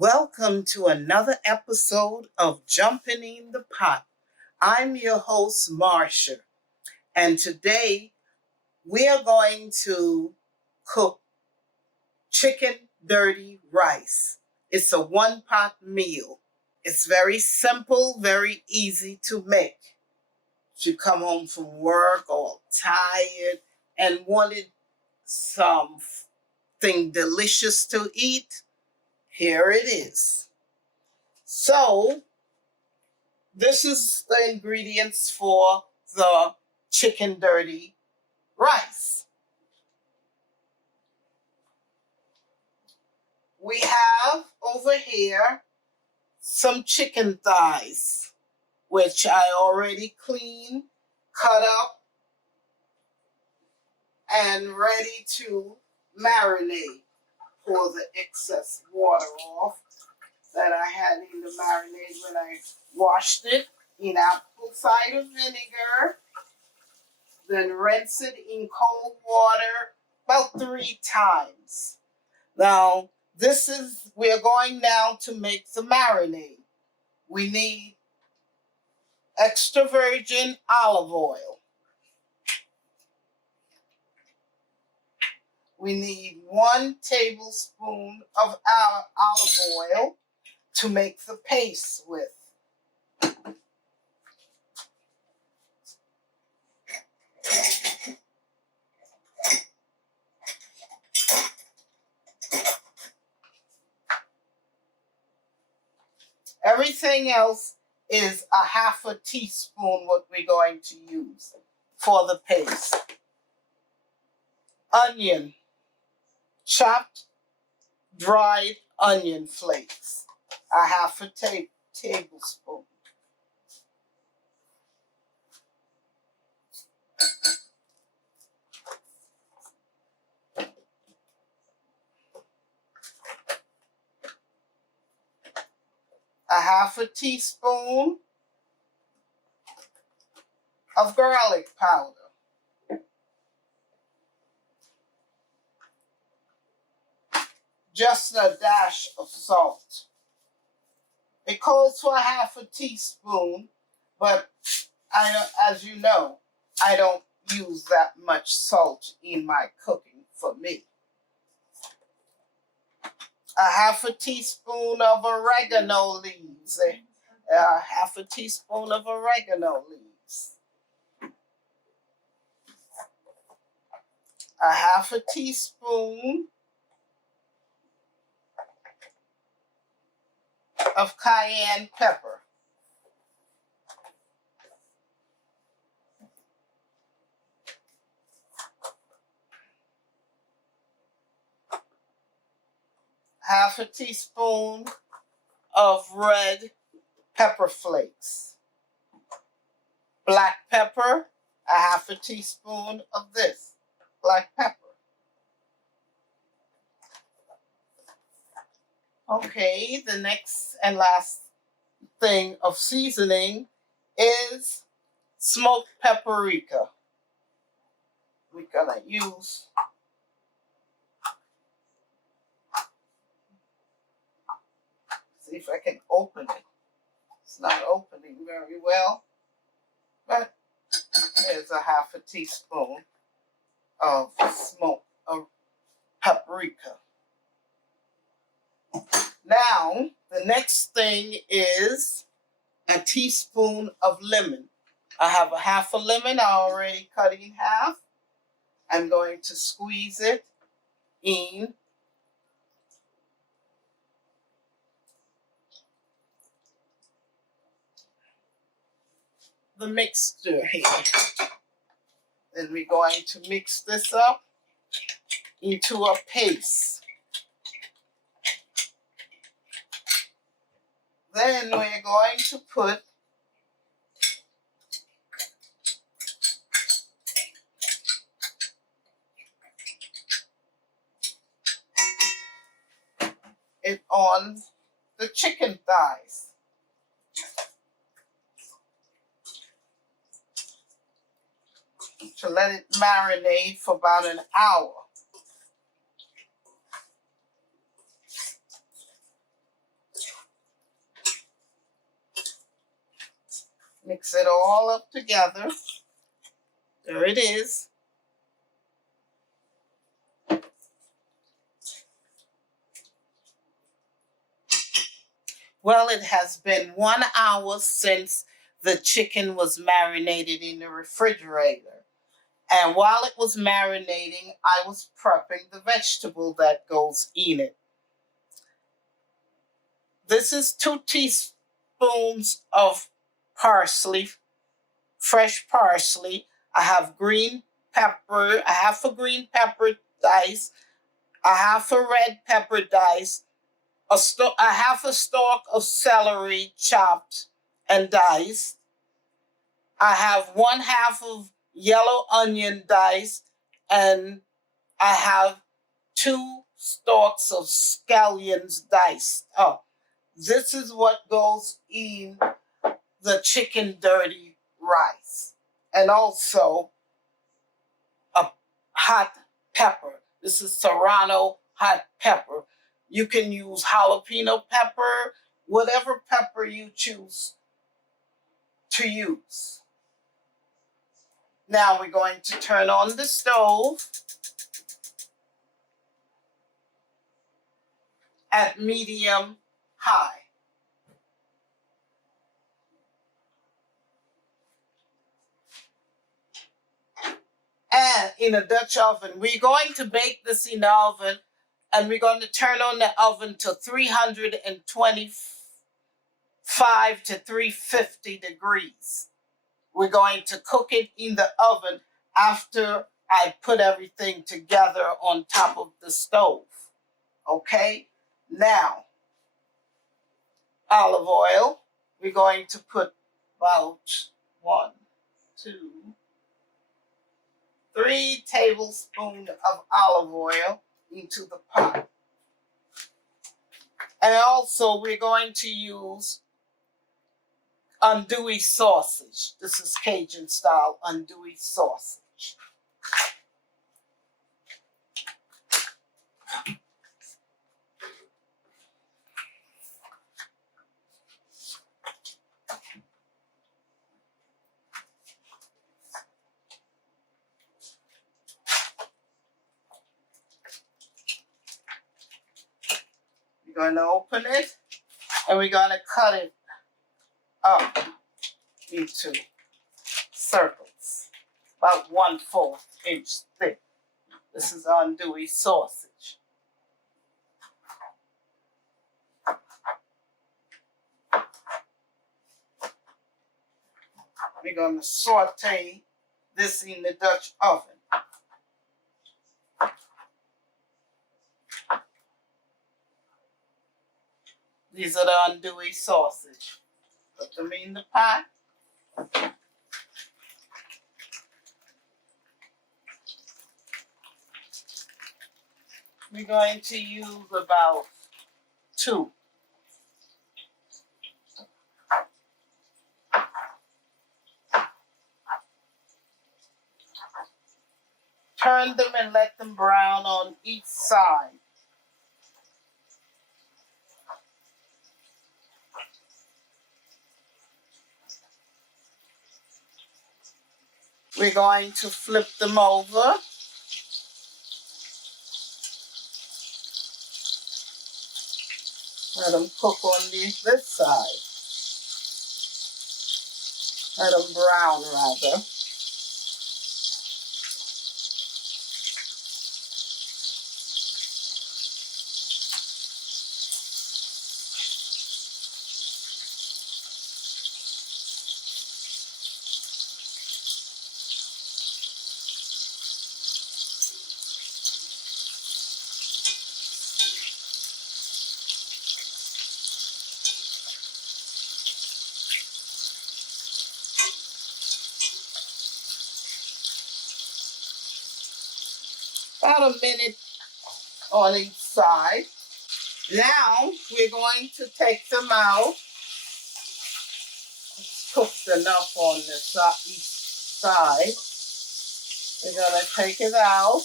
Welcome to another episode of Jumping in the Pot. I'm your host, Marcia, and today we're going to cook chicken dirty rice. It's a one-pot meal. It's very simple, very easy to make. If you come home from work all tired and wanted something delicious to eat, here it is. So, this is the ingredients for the chicken dirty rice. We have over here some chicken thighs, which I already cleaned, cut up, and ready to marinate. Pour the excess water off that I had in the marinade when I washed it in apple cider vinegar. Then rinse it in cold water about 3 times. Now, we're going now to make the marinade. We need extra virgin olive oil. We need 1 tablespoon of olive oil to make the paste with. Everything else is a 1/2 teaspoon what we're going to use for the paste. Onion, chopped dried onion flakes, a 1/2 tablespoon. A 1/2 teaspoon of garlic powder. Just a dash of salt. It calls for a 1/2 teaspoon, but as you know, I don't use that much salt in my cooking for me. A 1/2 teaspoon of oregano leaves. A 1/2 teaspoon of oregano leaves. A 1/2 teaspoon of cayenne pepper. Half a teaspoon of red pepper flakes. Black pepper, a 1/2 teaspoon of this black pepper. Okay, the next and last thing of seasoning is smoked paprika. We're gonna use see if I can open it. It's not opening very well, but there's a 1/2 teaspoon of smoked paprika. Now, the next thing is a teaspoon of lemon. I have a 1/2 lemon I already cut in half. I'm going to squeeze it in the mixture here. Then we're going to mix this up into a paste. Then we're going to put it on the chicken thighs. To let it marinate for about an hour. Mix it all up together. There it is. Well, it has been 1 hour since the chicken was marinated in the refrigerator. And while it was marinating, I was prepping the vegetable that goes in it. This is 2 teaspoons of parsley, fresh parsley. I have green pepper, a half a green pepper diced, a half a red pepper diced, a half a stalk of celery chopped and diced. I have 1/2 of yellow onion diced, and I have 2 stalks of scallions diced. Oh, this is what goes in the chicken dirty rice. And also a hot pepper. This is Serrano hot pepper. You can use jalapeno pepper, whatever pepper you choose to use. Now we're going to turn on the stove at medium high. And in a Dutch oven, we're going to bake this in the oven, and we're going to turn on the oven to 325 to 350 degrees. We're going to cook it in the oven after I put everything together on top of the stove. Okay? Now, olive oil. We're going to put about 1, 2, 3 tablespoons of olive oil into the pot. And also we're going to use andouille sausage. This is Cajun style andouille sausage. We're going to open it, and we're going to cut it up into circles, about 1/4 inch thick. This is andouille sausage. We're going to saute this in the Dutch oven. These are the andouille sausage. Put them in the pot. We're going to use about 2. Turn them and let them brown on each side. We're going to flip them over. Let them cook on this side. Let them brown rather. About a minute on each side. Now we're going to take them out. It's cooked enough on each side. We're going to take it out.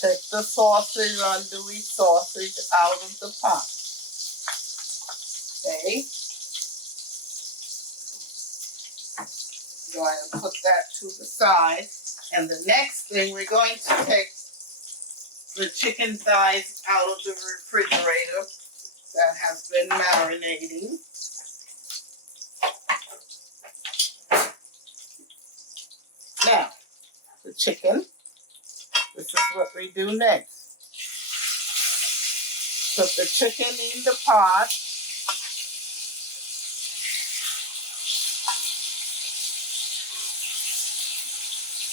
Take the sausage, andouille sausage, out of the pot. Okay. Go ahead and put that to the side. And the next thing, we're going to take the chicken thighs out of the refrigerator that has been marinating. Now, the chicken, this is what we do next. Put the chicken in the pot.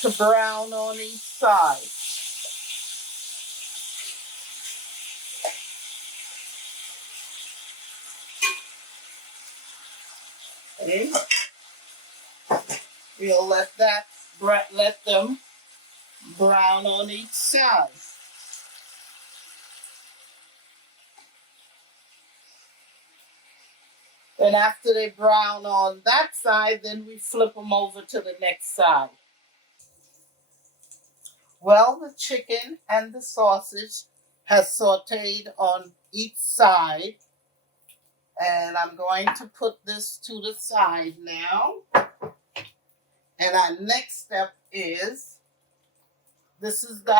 To brown on each side. Okay. We'll let them brown on each side. Then after they brown on that side, then we flip them over to the next side. Well, the chicken and the sausage has sauteed on each side. And I'm going to put this to the side now. And our next step is, this is the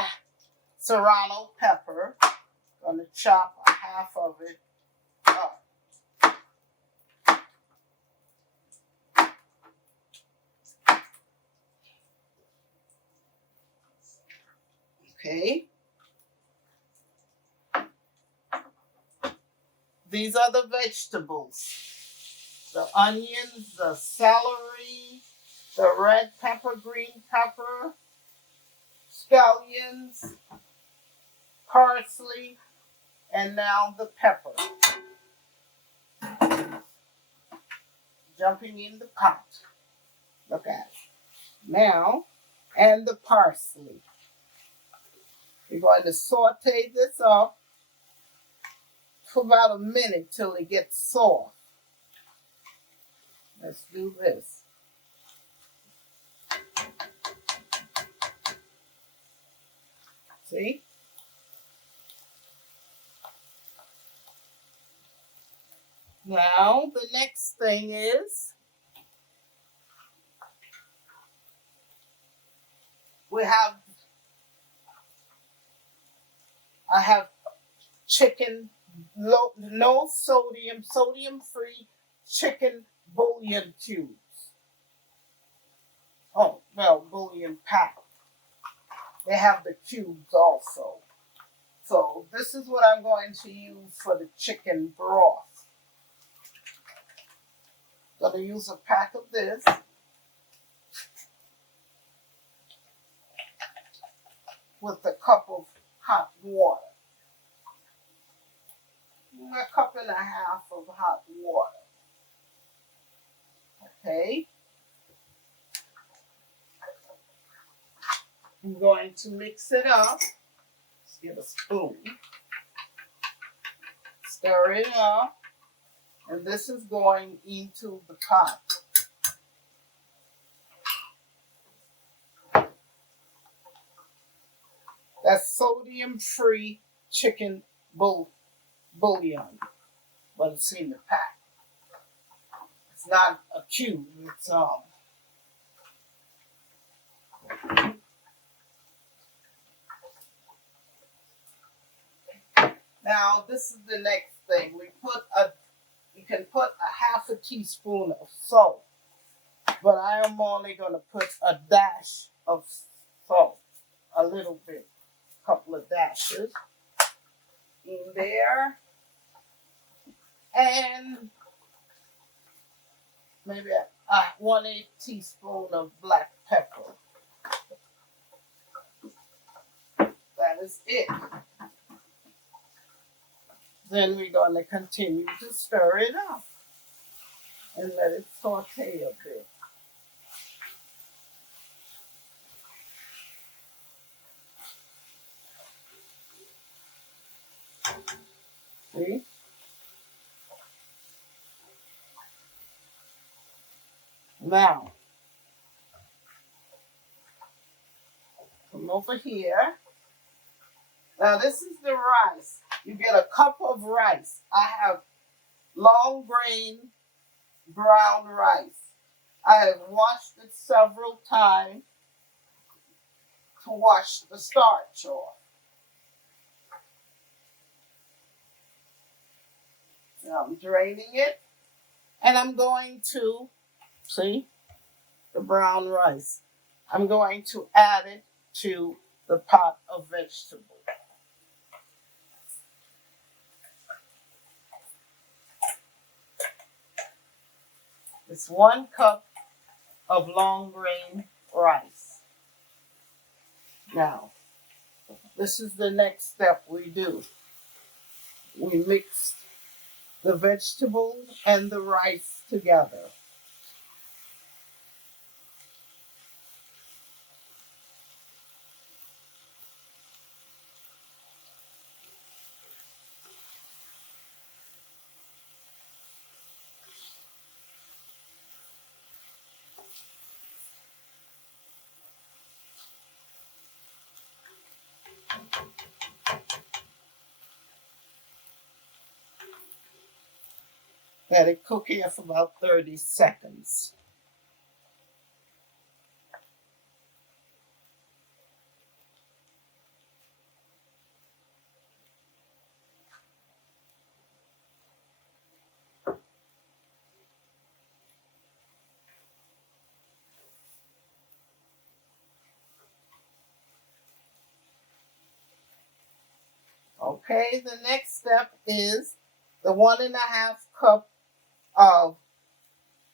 Serrano pepper. I'm going to chop a half of it up. Okay. These are the vegetables. The onions, the celery, the red pepper, green pepper, scallions, parsley, and now the pepper. Jumping in the pot. Look at it. Now, and the parsley. We're going to saute this up for about a minute till it gets soft. Let's do this. See? Now, the next thing is I have chicken, no sodium-free chicken bouillon cubes. Oh, well, bouillon pack. They have the cubes also. So this is what I'm going to use for the chicken broth. I'm going to use a pack of this. With a cup of hot water. A cup and a half of hot water. Okay. I'm going to mix it up. Let's get a spoon. Stir it up. And this is going into the pot. That's sodium-free chicken bouillon, but it's in the pack. It's not a cube. It's Now this is the next thing. You can put a half a teaspoon of salt, but I am only going to put a dash of salt, a little bit. Couple of dashes in there, and maybe a 1/8 teaspoon of black pepper. That is it. Then we're going to continue to stir it up and let it saute a bit. See? Now, come over here. Now, this is the rice. You get a cup of rice. I have long grain brown rice. I have washed it several times to wash the starch off. Now I'm draining it, and I'm going to, see, the brown rice. I'm going to add it to the pot of vegetables. It's 1 cup of long grain rice. Now, this is the next step we do. We mix the vegetables and the rice together. Let it cook here for about 30 seconds. Okay, the next step is the 1.5 cup of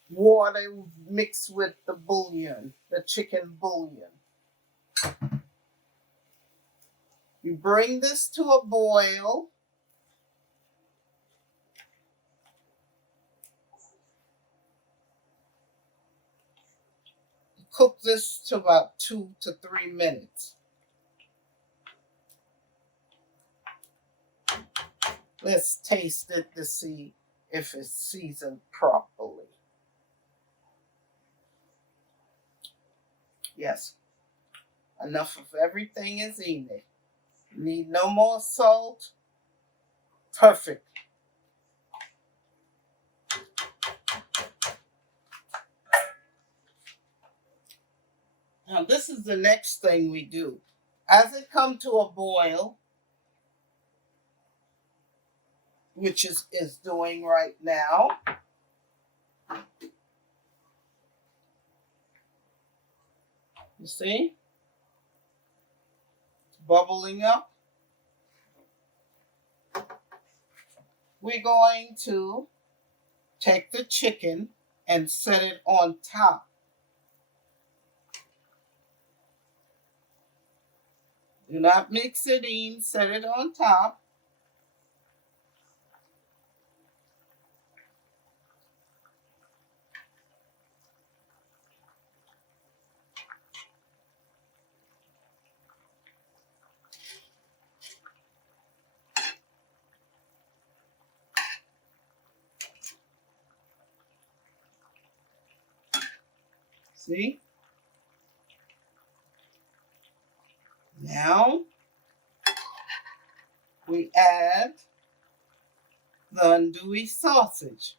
water mixed with the bouillon, the chicken bouillon. You bring this to a boil. Cook this to about 2 to 3 minutes. Let's taste it to see if it's seasoned properly. Yes, enough of everything is in it. Need no more salt. Perfect. Now this is the next thing we do. As it comes to a boil, which is doing right now, you see? It's bubbling up. We're going to take the chicken and set it on top. Do not mix it in, set it on top. See? Now we add the andouille sausage.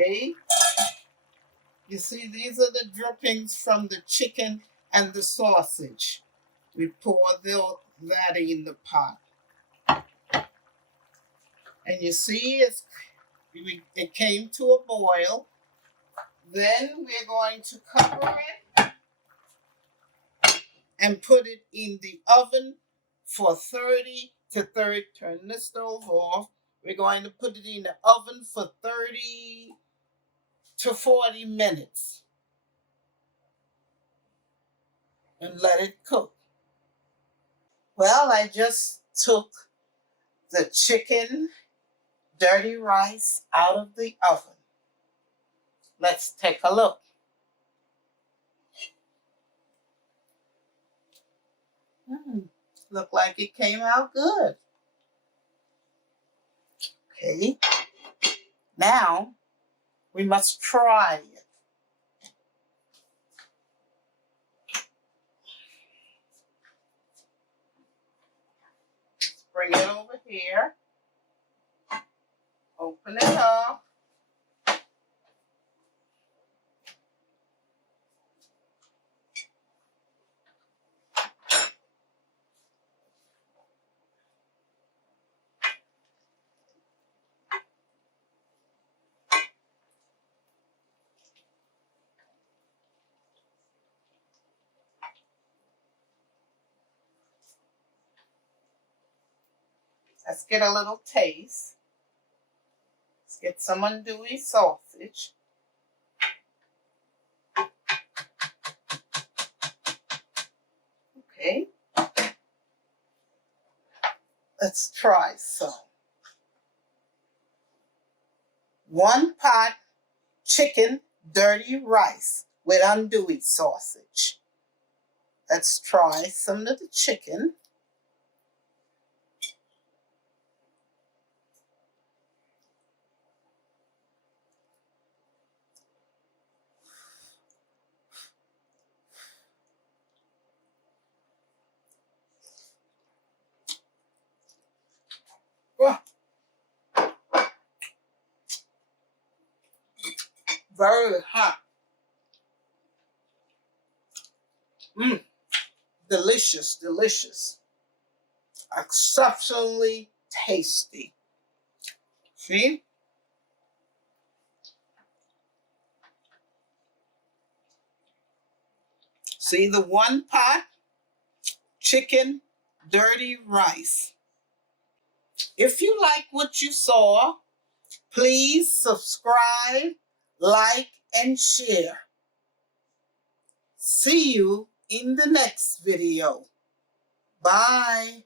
Okay? You see, these are the drippings from the chicken and the sausage. We pour that in the pot. And you see, it came to a boil. Then we're going to cover it and put it in the oven for 30 to 30. Turn the stove off. We're going to put it in the oven for 30 to 40 minutes. and let it cook. Well, I just took the chicken dirty rice out of the oven. Let's take a look. Look like it came out good. Okay, now we must try it. Let's bring it over here. Open it up. Let's get a little taste. Let's get some andouille sausage. Okay. Let's try some. 1 pot chicken dirty rice with andouille sausage. Let's try some of the chicken. Oh, very hot. Delicious, delicious. Exceptionally tasty. See? See the 1 pot chicken dirty rice. If you like what you saw, please subscribe, like, and share. See you in the next video. Bye.